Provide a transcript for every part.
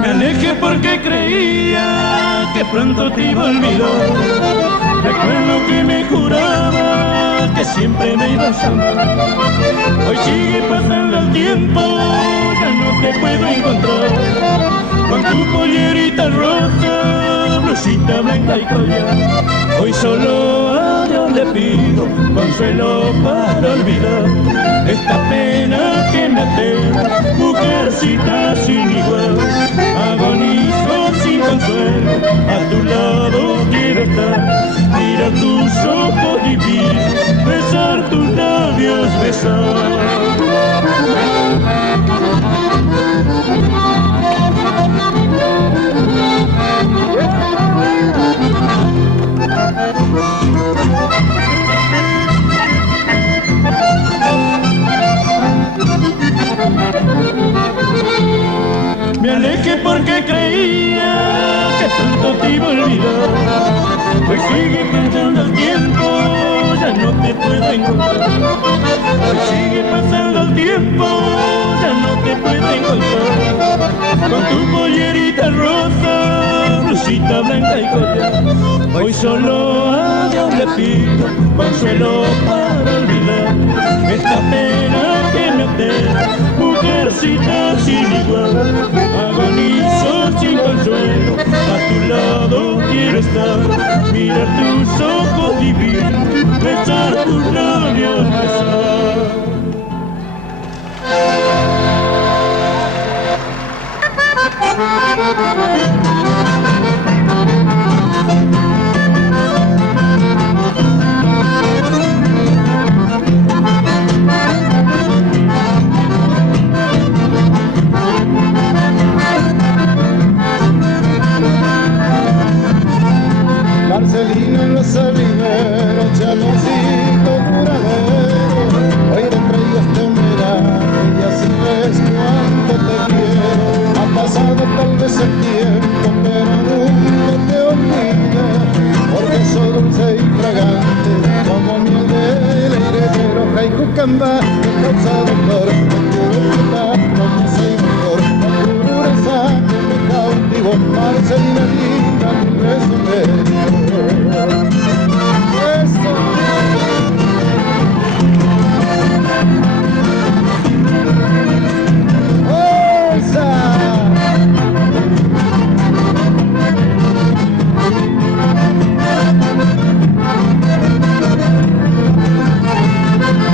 Me alejé porque creía que pronto te iba a olvidar. Recuerdo que me juraba que siempre me ibas a amar. Hoy sigue pasando el tiempo, ya no te puedo encontrar. Con tu pollerita roja, blusita blanca y collar. Hoy solo a Dios le pido consuelo para olvidar esta pena que me atera, mujercita sin igual. Agonizo sin consuelo, a tu lado quiero estar. Mira tus ojos divinos, besar tus labios, besar. Me alejé porque creía que pronto te iba a olvidar. Hoy sigue pasando el tiempo, ya no te puedo encontrar. Hoy sigue pasando el tiempo, ya no te puedo encontrar. Con tu pollerita rosa, blusita blanca y collar. Hoy solo a Dios le pido consuelo para olvidar esta pena que me atera, mujercita sin igual. Agonizo sin consuelo, a tu lado quiero estar. Mirar tus ojos divinos, besar tus labios, besar. Marcelino en los salineros, chamoncito duradero, hoy entre ellos temerá, y así es cuanto te quiero. Ha pasado tal vez el Jucamba, que causa dolor, como soy mejor, la pureza que me cautivo, Marcelina linda, mi beso medio. Esto.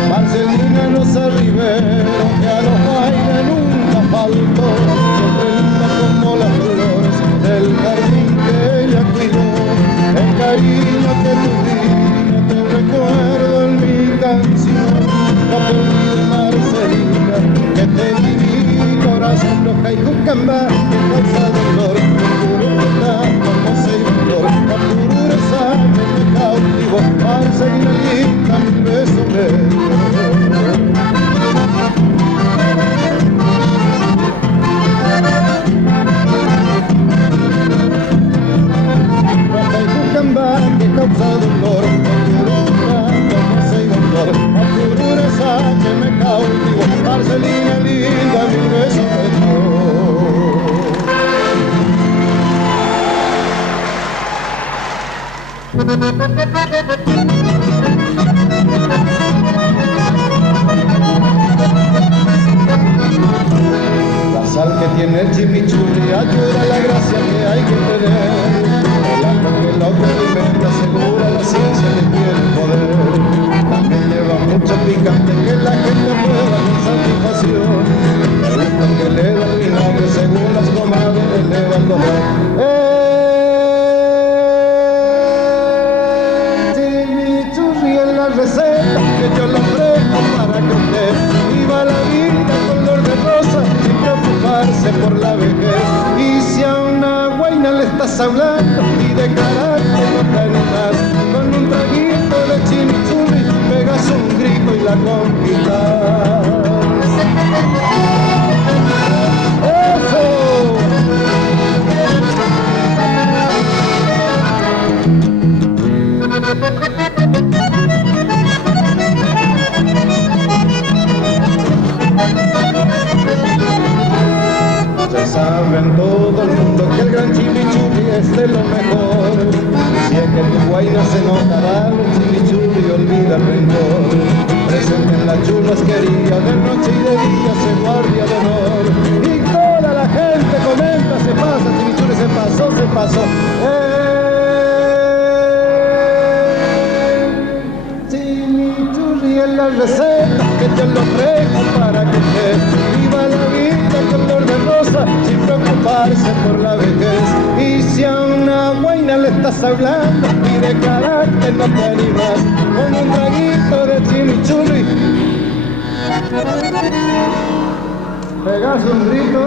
Marcelina Rosa Rivero, que a los bailes nunca faltó, siempre linda como las flores del jardín que ella cuidó. El cariño que tú tienes te recuerdo en mi canción. No te olvides, Marcelina, que te di mi corazón. Loja y Jucamba, que causa dolor, Cururuta, como señor, la pureza que me cautivo, Marcelina linda, mi beso medio. Loja y Jucamba, que causa dolor, Cururuta, como señor, la pureza que me cautivo, Marcelina linda, mi beso medio. La sal que tiene el chimichurri ayuda a la gracia que hay que tener. El alma que lo alimenta asegura la ciencia que tiene poder. También lleva mucho picante que la gente prueba con satisfacción. El gusto que le da el vinagre según las comadres eleva el dolor. Receta que yo lo ofrezco para que usted viva la vida color de rosa sin preocuparse por la vejez. Y si a una guaina le estás hablando y declarar que no te animas, con un traguito de chimichurri pegas un grito y la conquistas. Ya saben todo el mundo que el gran chimichurri es de lo mejor. Si es que tu guayna se enojará, el chimichurri olvida el rencor. Presente en la churrasquería, de noche y de día se guardia de honor. Y toda la gente comenta, se pasa, chimichurri se pasó. Chimichurri es la receta que te lo ofrezco para que usted viva la vida color de rosa sin preocuparse por la vejez. Y si a una guaina le estás hablando y declarar que no te animas, con un traguito de chimichurri pegas un grito,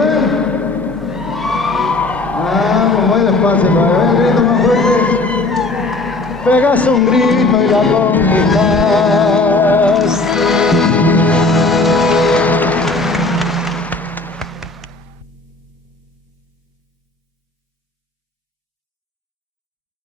muy despacio, para ver el grito más fuerte. Pegas un grito y la conquistas.